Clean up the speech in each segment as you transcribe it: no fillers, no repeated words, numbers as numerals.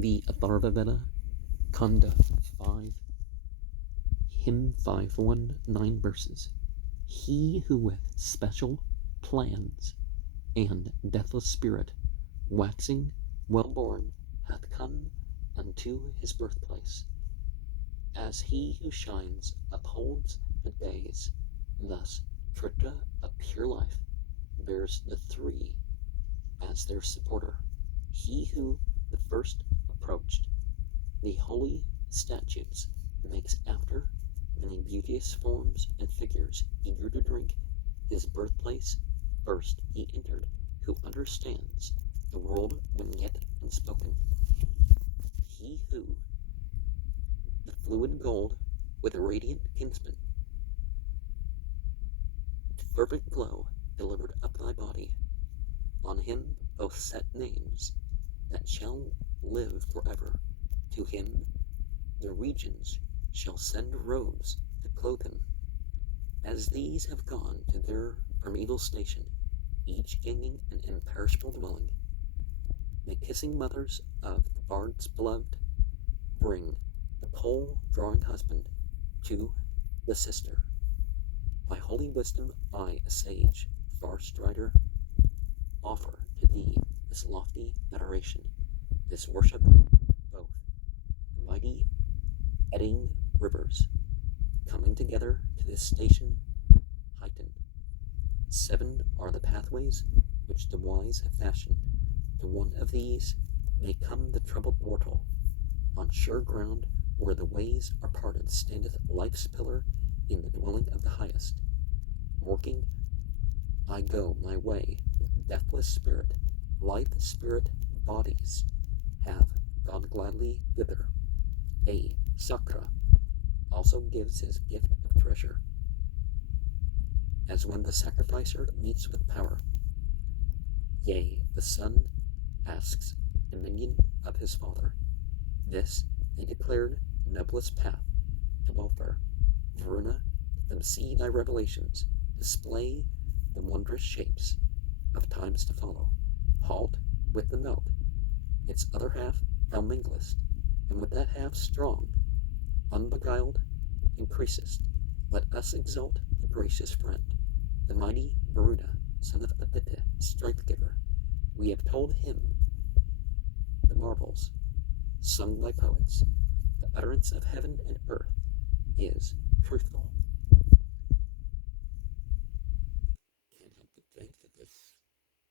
The Atharvaveda, Kanda 5, Hymn 5, 9 verses. He who with special plans and deathless spirit, waxing well-born, hath come unto his birthplace, as he who shines upholds the days, thus Tripta, a pure life, bears the three as their supporter. He who the first approached the holy statutes makes after many beauteous forms and figures, eager to drink his birthplace first he entered, who understands the world when yet unspoken. He who the fluid gold with a radiant kinsman, fervent glow delivered up thy body, on him both set names that shall live forever. To him the regions shall send robes to clothe him, as these have gone to their primeval station, each gaining an imperishable dwelling. The kissing mothers of the bard's beloved bring the pole-drawing husband to the sister. By holy wisdom I, a sage, far strider, offer to thee this lofty adoration, this worship, both the mighty eddying rivers coming together to this station heightened. 7 are the pathways which the wise have fashioned. To one of these may come the troubled mortal. On sure ground where the ways are parted standeth life's pillar in the dwelling of the highest. Working I go my way with deathless spirit. Life, spirit, bodies have gone gladly thither. A Sakra also gives his gift of treasure, as when the sacrificer meets with power. Yea, the son asks dominion of his father. This they declared noblest path to welfare. Varuna, let them see thy revelations, display the wondrous shapes of times to follow. Halt with the milk, its other half thou minglest, and with that half strong, unbeguiled, increasest. Let us exalt the gracious friend, the mighty Varuna, son of Aditya, strength giver. We have told him the marvels sung by poets. The utterance of heaven and earth is truthful. Can't help but think that this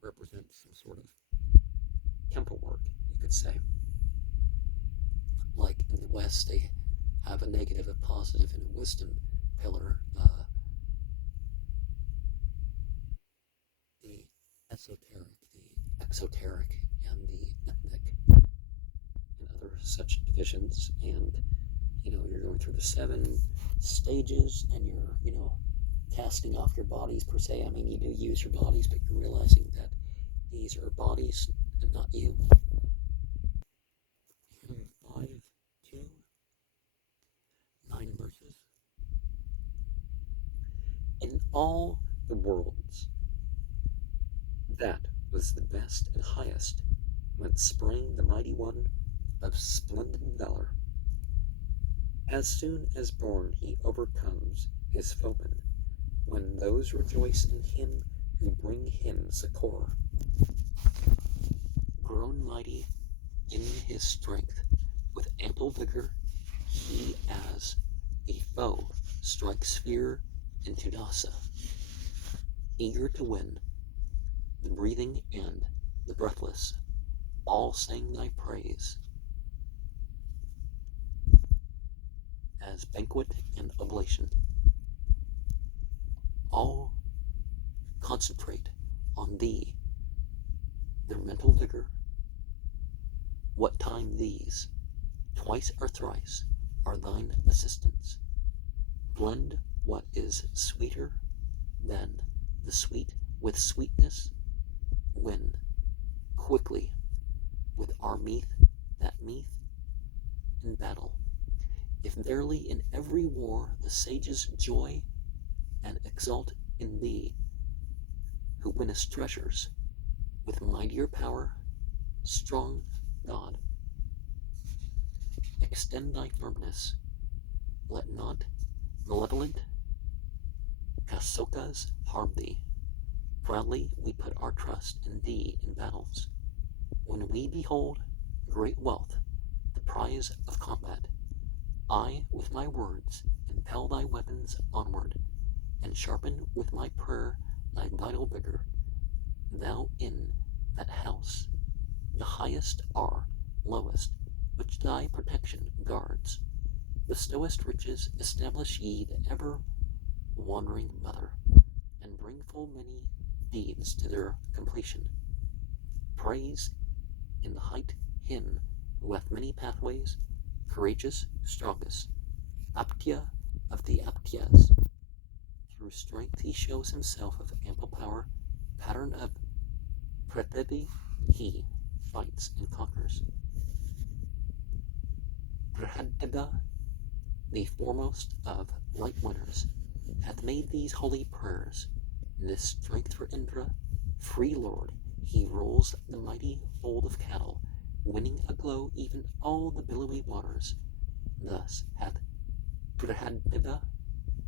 represents some sort of temple work, you could say. Like in the West, they have a negative, a positive, and a wisdom pillar. The esoteric, the exoteric, and the ethnic, and other such divisions. And you're going through the 7 stages, and you're casting off your bodies per se. I mean, you do use your bodies, but you're realizing that these are bodies and not you. 5, 2, 9 verses. In all the worlds, that was the best and highest, whence sprang the mighty one of splendid valor. As soon as born he overcomes his foemen, when those rejoice in him who bring him succor. Grown mighty in his strength, with ample vigor, he as a foe strikes fear into Nasa, eager to win. The breathing and the breathless all sang thy praise, as banquet and oblation. All concentrate on thee, their mental vigor. What time these, twice or thrice, are thine assistants. Blend what is sweeter than the sweet with sweetness, when quickly with our meath, that meath in battle. If verily in every war the sages joy and exult in thee, who winnest treasures with mightier power, strong God, extend thy firmness. Let not malevolent Kasokas harm thee. Proudly we put our trust in thee in battles. When we behold great wealth, the prize of combat, I with my words impel thy weapons onward, and sharpen with my prayer thy vital vigor. Thou in that house, the highest are lowest, which thy protection guards. Bestowest riches, establish ye the ever wandering mother, and bring full many deeds to their completion. Praise in the height him who hath many pathways, courageous, strongest, Aptya of the Aptyas. Through strength he shows himself of ample power, pattern of Prithvi, he fights and conquers. Berriedale, the foremost of light winners, hath made these holy prayers. This strength for Indra, free lord, he rules the mighty fold of cattle, winning aglow even all the billowy waters. Thus hath Berriedale,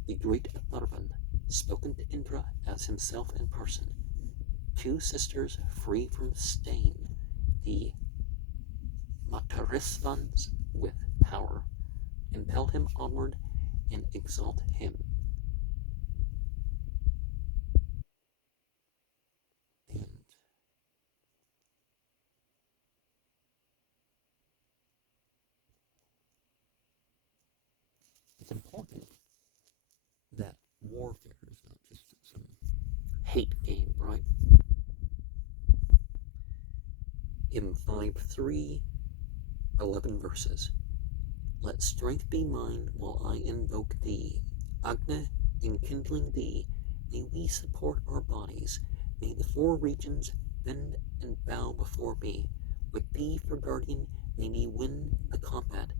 the great Atharvaveda, spoken to Indra as himself in person. Two sisters free from stain, the Matarisvans with power, impel him onward and exalt him. And it's important that warfare is not just some hate game, right? In 5:3, 11 verses. Let strength be mine while I invoke thee. Agna, enkindling thee, may we support our bodies. May the four regions bend and bow before me. With thee for guardian, may we win the combat.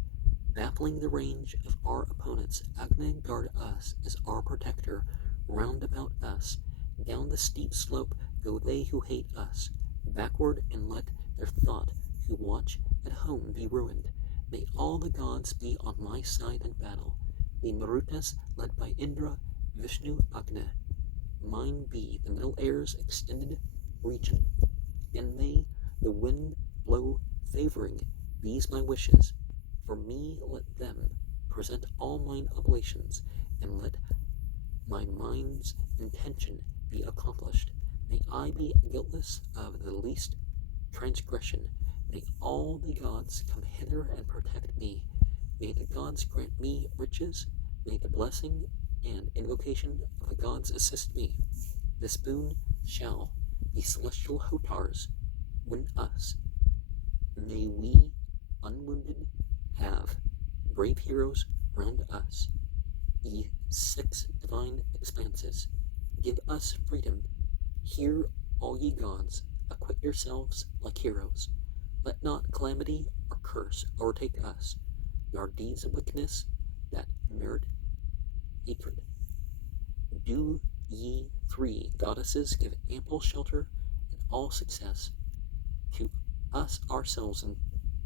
Baffling the range of our opponents, Agna guard us as our protector. Round about us, down the steep slope go they who hate us. Backward and let their thought who watch at home be ruined. May all the gods be on my side in battle. The Marutas led by Indra, Vishnu, Agna. Mine be the Middle Air's extended region. And may the wind blow favoring these my wishes. For me let them present all mine oblations, and let my mind's intention be accomplished. May I be guiltless of the least transgression. May all the gods come hither and protect me. May the gods grant me riches. May the blessing and invocation of the gods assist me. This boon shall the celestial Hotars win us. May we, unwounded, have brave heroes round us. Ye 6 divine expanses, give us freedom. Hear, all ye gods, acquit yourselves like heroes. Let not calamity or curse overtake us, nor deeds of wickedness that merit hatred. Do ye 3 goddesses give ample shelter and all success to us ourselves and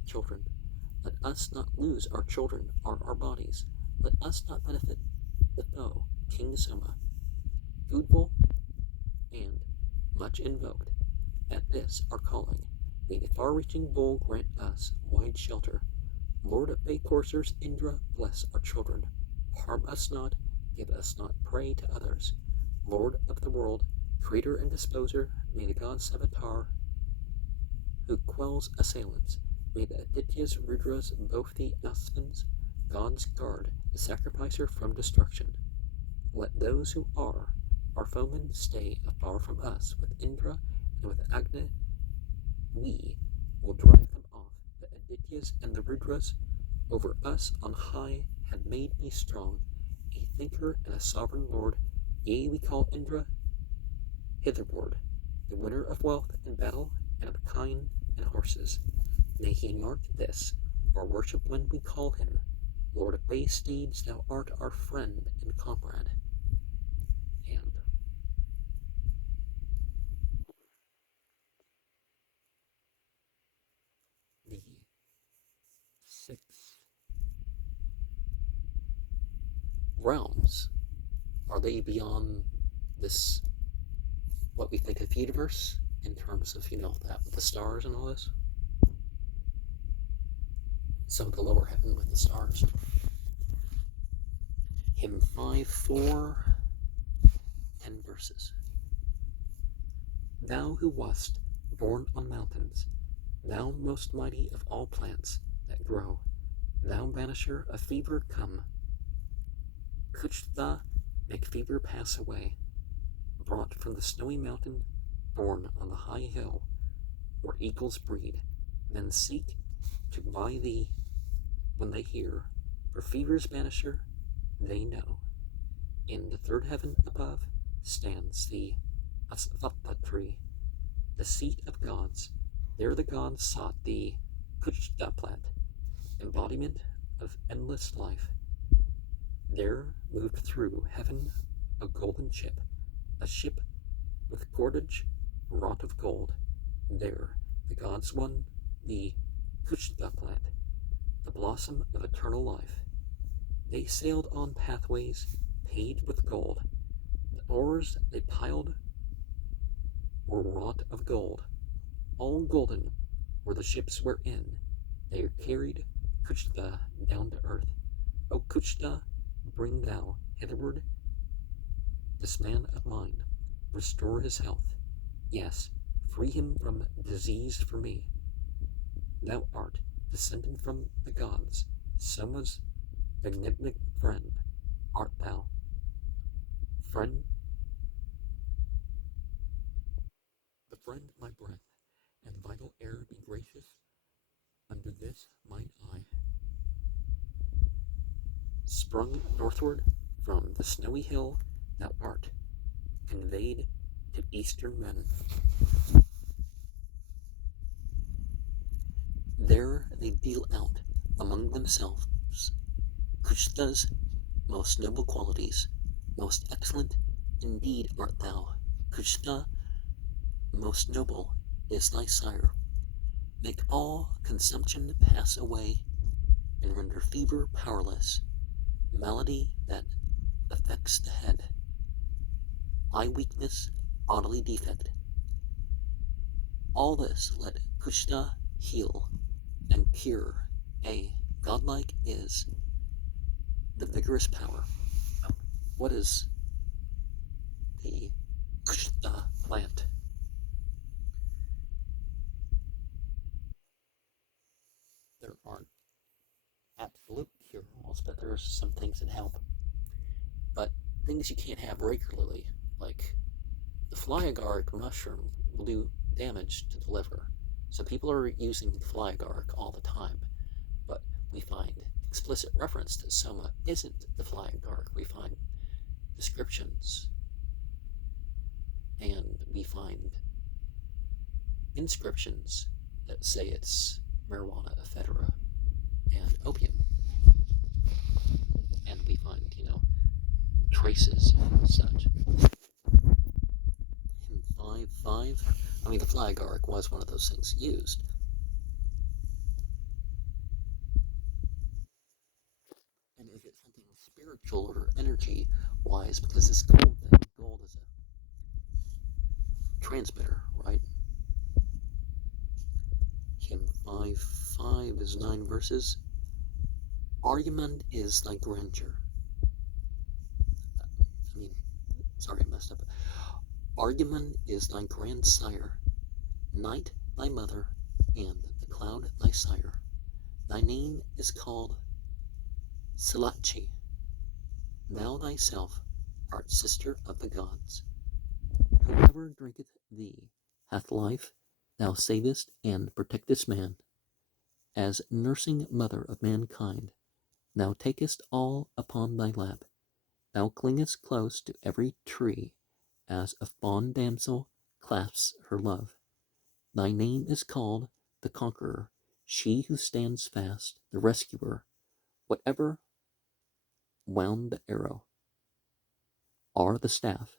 children. Let us not lose our children or our bodies. Let us not benefit the foe, King Soma. Foodful and much invoked, at this our calling, may the far-reaching bull grant us wide shelter. Lord of bay coursers, Indra, bless our children. Harm us not, give us not prey to others. Lord of the world, creator and disposer, may the god Savitar, who quells assailants, may the Adityas, Rudras, both the Asvins, gods guard the sacrificer from destruction. Let those who are our foemen stay afar from us. With Indra and with Agni, we will drive them off. The Adityas and the Rudras over us on high have made me strong, a thinker and a sovereign lord. Yea, we call Indra hitherward, the winner of wealth and battle and of kine and horses. May he mark this, our worship when we call him. Lord of bay steeds, thou art our friend and comrade. And the 6 realms, are they beyond this, what we think of universe, in terms of, that with the stars and all this? So the lower heaven with the stars. Hymn 5-4, 10 verses. Thou who wast born on mountains, thou most mighty of all plants that grow, thou banisher of fever come, couldst thou make fever pass away, brought from the snowy mountain, born on the high hill, where eagles breed, men seek to buy thee when they hear, for fever's banisher they know. In the third heaven above stands the Atharvaveda tree, the seat of gods. There the gods sought the Kuchta plant, embodiment of endless life. There moved through heaven a golden ship, a ship with cordage wrought of gold. There the gods won the Kuchta plant, the blossom of eternal life. They sailed on pathways paved with gold. The oars they piled were wrought of gold. All golden were the ships wherein they carried Kuchta down to earth. O Kuchta, bring thou hitherward this man of mine, restore his health, yes, free him from disease for me. Thou art descended from the gods, Soma's magnificent friend, art thou. Friend, the friend my breath, and vital air be gracious under this mine eye. Sprung northward from the snowy hill, thou art conveyed to eastern men. There they deal out among themselves Kuchta's most noble qualities. Most excellent indeed art thou, Kuchta, most noble is thy sire. Make all consumption pass away, and render fever powerless, malady that affects the head, eye weakness, bodily defect. All this let Kuchta heal and cure. A godlike is the vigorous power. What is the Kuchta plant? There aren't absolute cure-alls, but there's some things that help. But things you can't have regularly, like the fly agarc mushroom, will do damage to the liver. So people are using fly agarc all the time, but we find explicit reference that soma isn't the fly agarc. We find descriptions, and we find inscriptions that say it's marijuana, ephedra, and opium. And we find, traces of such. In 5.5, the fly agarc was one of those things used. And is it something spiritual or energy-wise? Because this gold thing, gold is a transmitter, right? Hymn 5.5 is 9 verses. Argument is thy grandeur. Sorry, I messed up. Argument is thy grandsire, night thy mother, and the cloud thy sire. Thy name is called Silachi. Thou thyself art sister of the gods. Whoever drinketh thee hath life. Thou savest and protectest man. As nursing mother of mankind, thou takest all upon thy lap. Thou clingest close to every tree, as a fond damsel clasps her love. Thy name is called the Conqueror, she who stands fast, the rescuer. Whatever wound the arrow, R the staff,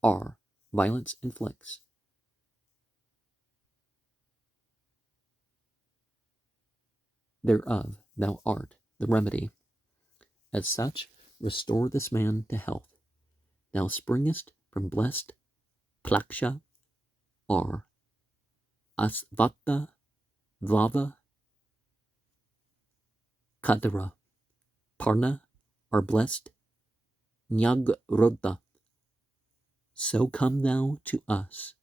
R violence inflicts. Thereof thou art the remedy. As such, restore this man to health. Thou springest from blessed Plaksha or Asvata Vava Kadara Parna or blessed Nyagrodha. So come thou to us,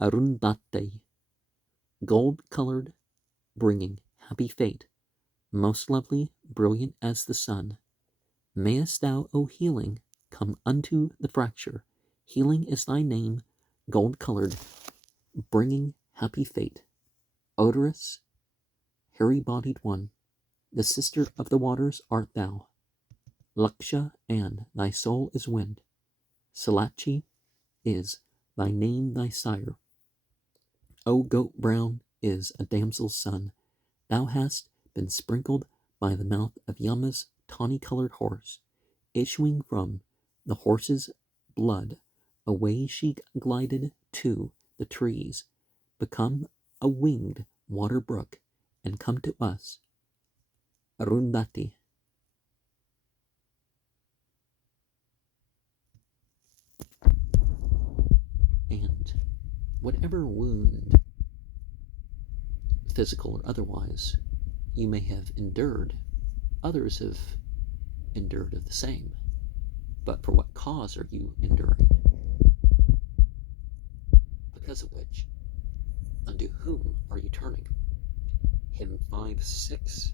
Arundhati, gold-colored, bringing happy fate, most lovely, brilliant as the sun. Mayest thou, O healing, come unto the fracture. Healing is thy name, gold-colored, bringing happy fate. Odorous, hairy-bodied one, the sister of the waters art thou. Laksha, and thy soul is wind. Salachi is thy name, thy sire. O goat brown is a damsel's son. Thou hast been sprinkled by the mouth of Yama's tawny-colored horse. Issuing from the horse's blood, away she glided to the trees, become a winged water brook, and come to us, Arundhati. And whatever wound, physical or otherwise, you may have endured, others have endured of the same. But for what cause are you enduring? Because of which, unto whom are you turning? Hymn 5-6,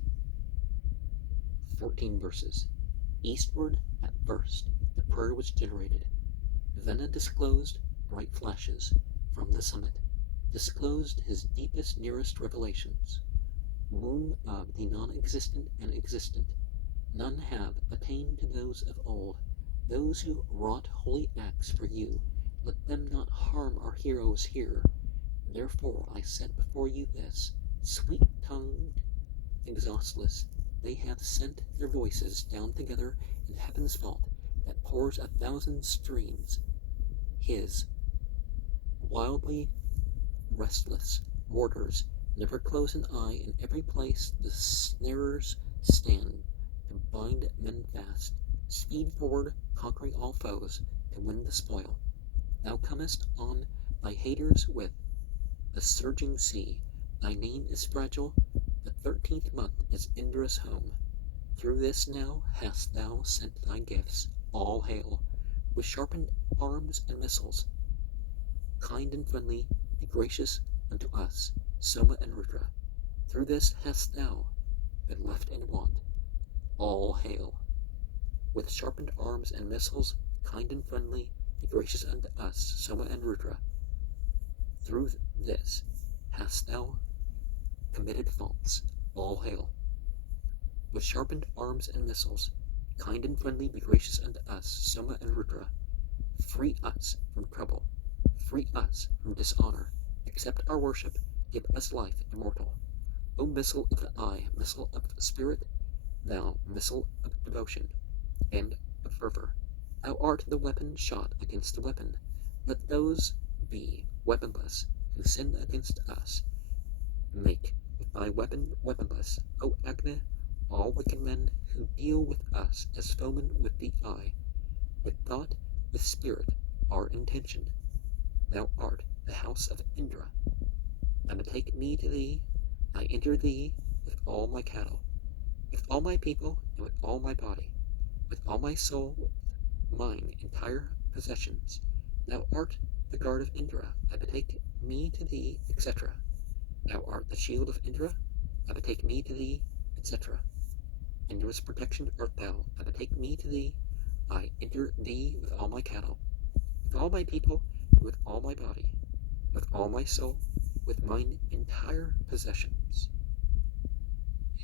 14 verses. Eastward at first the prayer was generated. Vena disclosed bright flashes from the summit, disclosed his deepest, nearest revelations. Womb of the non-existent and existent, none have attained to those of old, those who wrought holy acts for you. Let them not harm our heroes here. Therefore I set before you this, sweet-tongued, exhaustless. They have sent their voices down together in heaven's vault that pours 1,000 streams. His wildly restless warders never close an eye. In every place the snarers stand to bind men fast. Speed forward, conquering all foes, to win the spoil. Thou comest on thy haters with the surging sea. Thy name is fragile. The 13th month is Indra's home. Through this now hast thou sent thy gifts. All hail. With sharpened arms and missiles, kind and friendly, be gracious unto us, Soma and Rudra. Through this hast thou been left in want. All hail. With sharpened arms and missiles, kind and friendly, be gracious unto us, Soma and Rudra. Through this hast thou committed faults. All hail. With sharpened arms and missiles, kind and friendly, be gracious unto us, Soma and Rudra. Free us from trouble. Free us from dishonor. Accept our worship. Give us life immortal. O missile of the eye, missile of spirit, thou missile of devotion and of fervor, thou art the weapon shot against the weapon. Let those be weaponless who sin against us. Make with thy weapon weaponless, O Agni, all wicked men who deal with us as foemen with the eye, with thought, with spirit, our intention. Thou art the house of Indra. I betake me to thee, I enter thee with all my cattle, with all my people, and with all my body, with all my soul, with mine entire possessions. Thou art the guard of Indra. I betake me to thee, etc. Thou art the shield of Indra. I betake me to thee, etc. Indra's protection art thou. I betake me to thee. I enter thee with all my cattle, with all my people, with all my body, with all my soul, with mine entire possessions.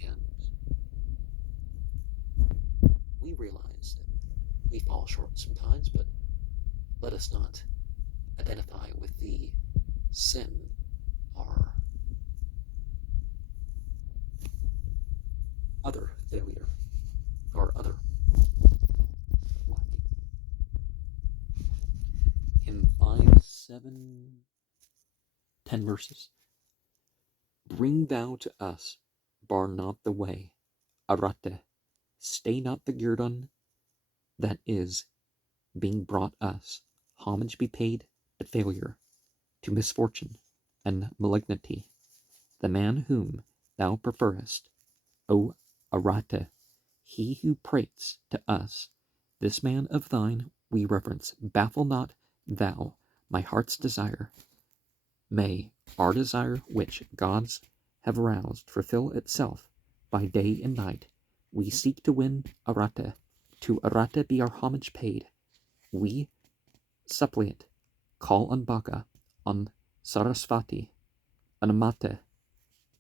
And we realize that we fall short sometimes, but let us not identify with the sin or other failure or other lacking. Hymn 5-7-10 verses. Bring thou to us, bar not the way, Arate, stay not the guerdon that is being brought us, homage be paid at failure, to misfortune and malignity. The man whom thou preferest, O Arata, he who prates to us, this man of thine we reverence. Baffle not thou my heart's desire. May our desire which gods have roused fulfill itself by day and night. We seek to win Arata. To Arata be our homage paid. We, suppliant, call on Baka, on Sarasvati, on Amata.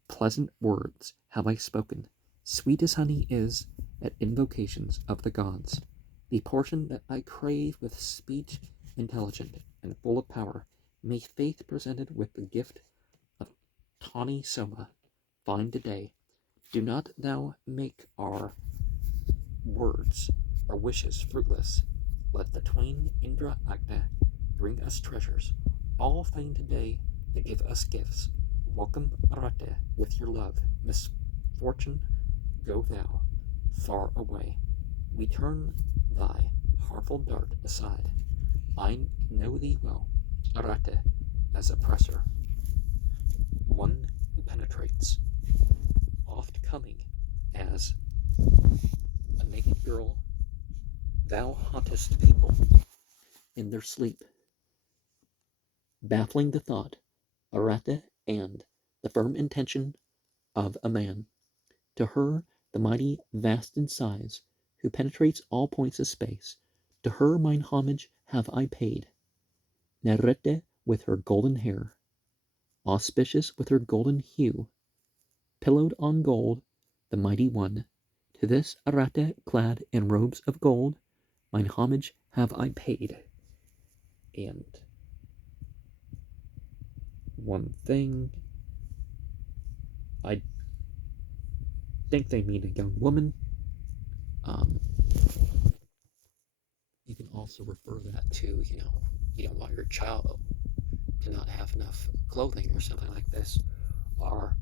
Pleasant words have I spoken. Sweet as honey is at invocations of the gods. The portion that I crave with speech intelligent and full of power, may faith presented with the gift of tawny soma find today. Do not thou make our words, our wishes fruitless. Let the twain Indra Agna bring us treasures, all fain today to give us gifts. Welcome Arata with your love. Misfortune, go thou far away. We turn thy harmful dart aside. I know thee well, Arata, as oppressor, one who penetrates, oft coming as a naked girl. Thou hauntest people in their sleep, baffling the thought, Arata, and the firm intention of a man. To her, the mighty, vast in size, who penetrates all points of space, to her mine homage have I paid. Nerete with her golden hair, auspicious with her golden hue, pillowed on gold, the mighty one, to this Arata clad in robes of gold, mine homage have I paid. And one thing, I think they mean a young woman. You can also refer that to, you don't want your child to not have enough clothing or something like this, or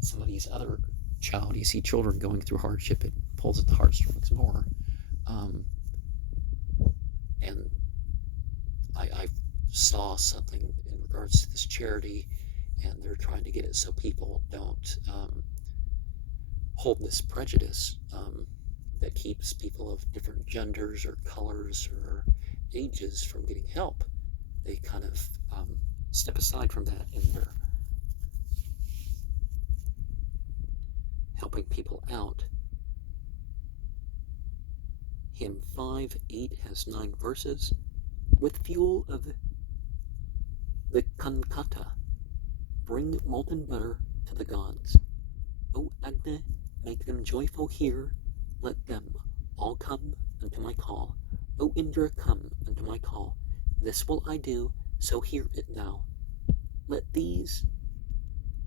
some of these other child. You see children going through hardship, it pulls at the heartstrings more. And I saw something in regards to this charity, and they're trying to get it so people don't hold this prejudice that keeps people of different genders or colors or ages from getting help. They kind of step aside from that in their helping people out. Hymn 5:8 has 9 verses. With fuel of the Kankata, bring molten butter to the gods. O Agna, make them joyful here. Let them all come unto my call. O Indra, come unto my call. This will I do, so hear it now. Let these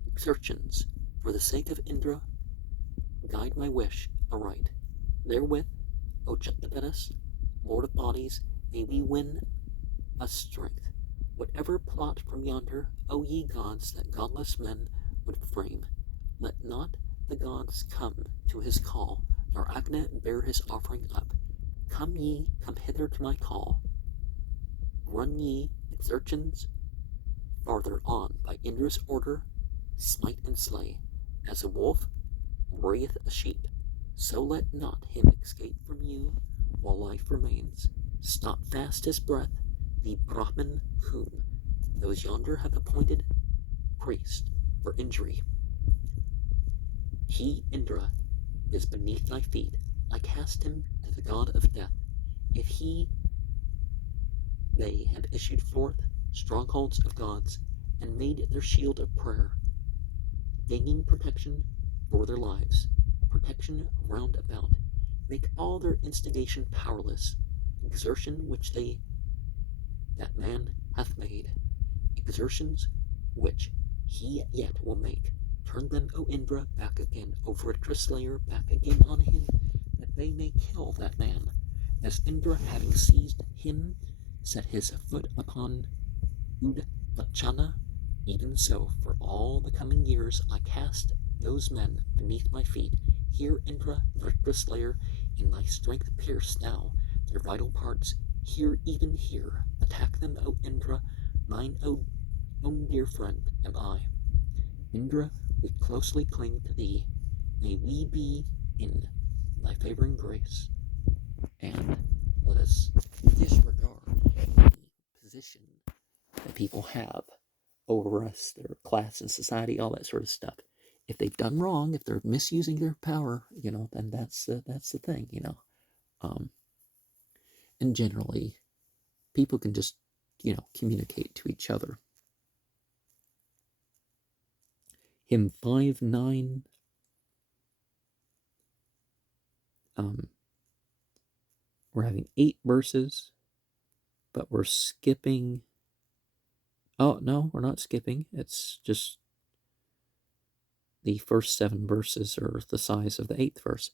exertions, for the sake of Indra, guide my wish aright. Therewith, O Chaktapedas, Lord of bodies, may we win us strength. Whatever plot from yonder, O ye gods, that godless men would frame, let not the gods come to his call, nor Agna bear his offering up. Come ye, come hither to my call. Run ye, exertions, farther on by Indra's order, smite and slay. As a wolf worrieth a sheep, so let not him escape from you while life remains. Stop fast his breath, the Brahmin whom those yonder have appointed priest for injury. He, Indra, is beneath thy feet. I cast him to the god of death. If they have issued forth strongholds of gods and made their shield of prayer, gaining protection for their lives, protection round about, make all their instigation powerless, exertion which that man hath made, exertions which he yet will make. Turn them, O Indra, back again, O Vritra slayer, back again on him, that they may kill that man. As Indra, having seized him, set his foot upon Udvachana, even so, for all the coming years, I cast those men beneath my feet. Here, Indra, Vritra slayer, in thy strength pierce thou their vital parts, here, even here. Attack them, O Indra, mine own dear friend am I. Indra, we closely cling to thee. May we be in thy favoring grace, and let us disregard the position that people have over us, their class in society, all that sort of stuff. If they've done wrong, if they're misusing their power, then that's the thing, and generally, people can just, communicate to each other. Hymn 5-9. We're having 8 verses, but we're skipping. Oh, no, we're not skipping. It's just the first 7 verses are the size of the 8th verse.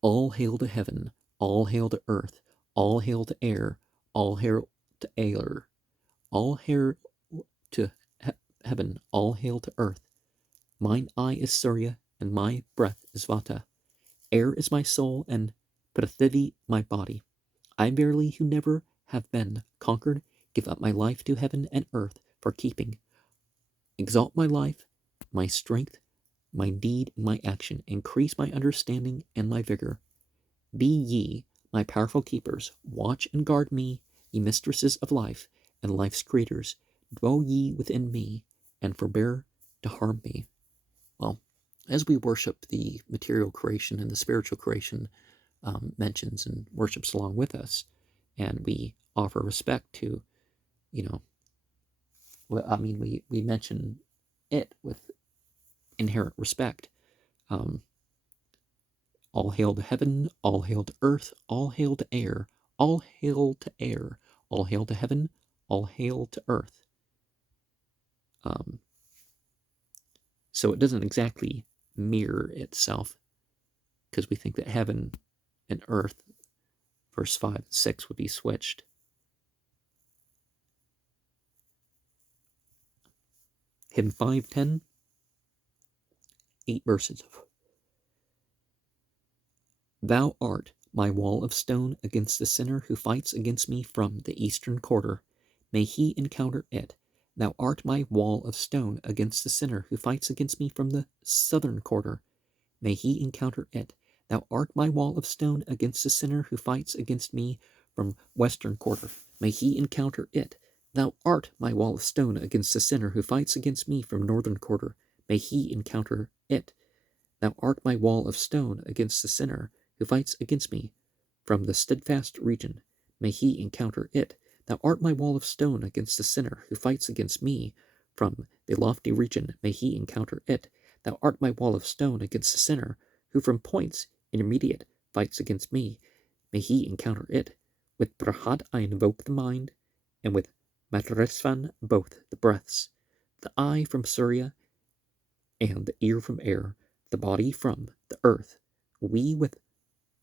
All hail to heaven, all hail to earth, all hail to air, all hail to air, all hail to heaven, all hail to earth. Mine eye is Surya, and my breath is Vata. Air is my soul, and Prithivi my body. I verily, who never have been conquered, give up my life to heaven and earth for keeping. Exalt my life, my strength, my deed, and my action. Increase my understanding and my vigor. Be ye my powerful keepers. Watch and guard me, ye mistresses of life and life's creators. Dwell ye within me, and forbear to harm me. Well, as we worship the material creation and the spiritual creation mentions and worships along with us, and we offer respect to, we mention it with inherent respect. All hail to heaven, all hail to earth, all hail to air, all hail to air, all hail to heaven, all hail to earth. So it doesn't exactly mirror itself, because we think that heaven and earth, verse 5 and 6, would be switched. Hymn 5:10, 8 verses. Thou art my wall of stone against the sinner who fights against me from the eastern quarter. May he encounter it. Thou art my wall of stone against the sinner who fights against me from the southern quarter. May he encounter it. Thou art my wall of stone against the sinner who fights against me from western quarter. May he encounter it. Thou art my wall of stone against the sinner who fights against me from northern quarter. May he encounter it. Thou art my wall of stone against the sinner who fights against me from the steadfast region. May he encounter it. Thou art my wall of stone against the sinner who fights against me from the lofty region. May he encounter it. Thou art my wall of stone against the sinner who from points intermediate fights against me. May he encounter it. With Brahad I invoke the mind, and with Matresvan both the breaths, the eye from Surya and the ear from air, the body from the earth. We with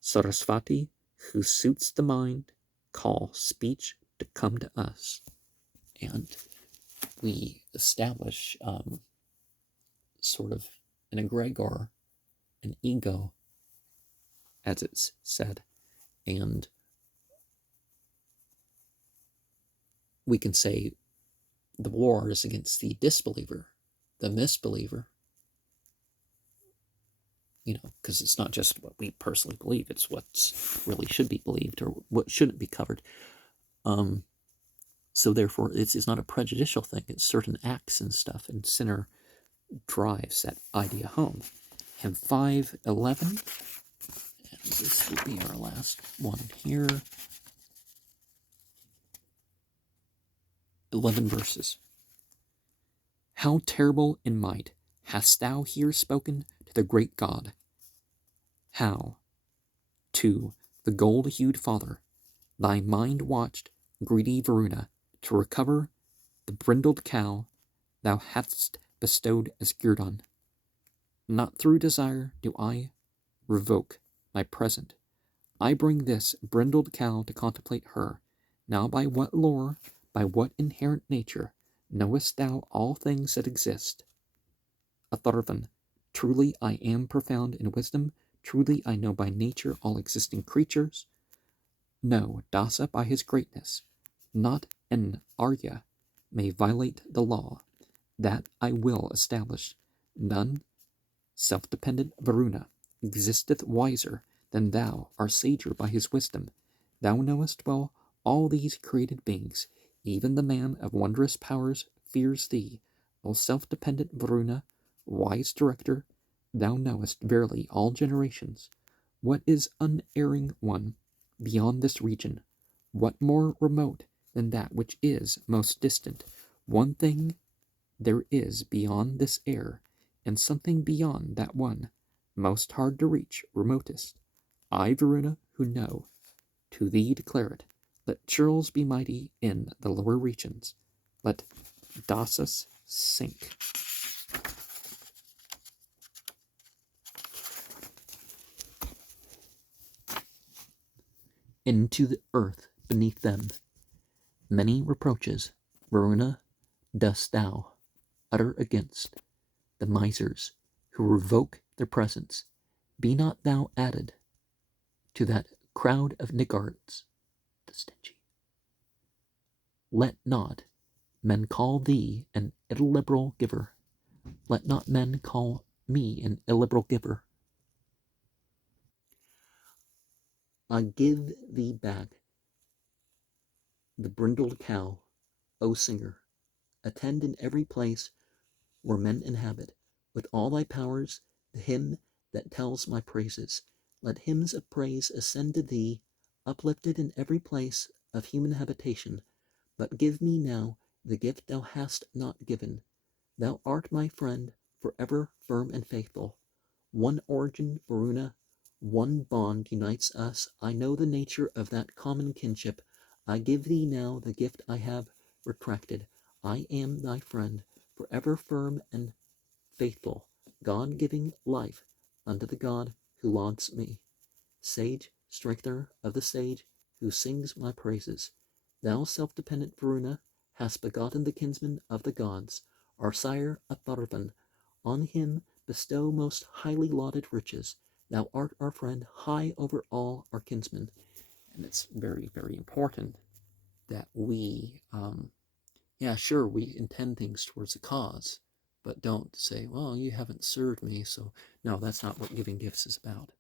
Sarasvati, who suits the mind, call speech to come to us. And we establish sort of an egregor, an ego, as it's said. And we can say the war is against the disbeliever, the misbeliever, because it's not just what we personally believe, it's what really should be believed or what shouldn't be covered. So therefore, it's not a prejudicial thing. It's certain acts and stuff, and sinner drives that idea home. Hymn 5:11, and this will be our last one here. 11 verses. How terrible in might hast thou here spoken to the great God? How, to the gold-hued Father, thy mind watched, greedy Varuna, to recover the brindled cow thou hadst bestowed as guerdon. Not through desire do I revoke my present. I bring this brindled cow to contemplate her. Now by what lore, by what inherent nature, knowest thou all things that exist? Atharvan, truly I am profound in wisdom, truly I know by nature all existing creatures. No, Dasa by his greatness, not an Arya, may violate the law. That I will establish. None, self-dependent Varuna, existeth wiser than thou, our sager by his wisdom. Thou knowest well all these created beings. Even the man of wondrous powers fears thee, O self-dependent Varuna, wise director. Thou knowest verily all generations. What is unerring one beyond this region? What more remote than that which is most distant? One thing there is beyond this air, and something beyond that one, most hard to reach, remotest. I, Varuna, who know, to thee declare it. Let churls be mighty in the lower regions. Let Dasas sink. Into the earth beneath them. Many reproaches, Varuna, dost thou utter against the misers who revoke their presence. Be not thou added to that crowd of niggards, the stingy. Let not men call thee an illiberal giver. Let not men call me an illiberal giver. I give thee back the brindled cow, O singer. Attend in every place where men inhabit, with all thy powers, the hymn that tells my praises. Let hymns of praise ascend to thee, uplifted in every place of human habitation. But give me now the gift thou hast not given. Thou art my friend, forever firm and faithful. One origin, Varuna, one bond unites us. I know the nature of that common kinship. I give thee now the gift I have retracted. I am thy friend, forever firm and faithful, God giving life unto the God who lauds me. Sage, strengthener of the sage, who sings my praises. Thou self-dependent Varuna hast begotten the kinsman of the gods, our sire Atharvan. On him bestow most highly lauded riches. Thou art our friend, high over all our kinsmen. And it's very, very important that we, yeah, sure, we intend things towards a cause, but don't say, well, you haven't served me, so no, that's not what giving gifts is about.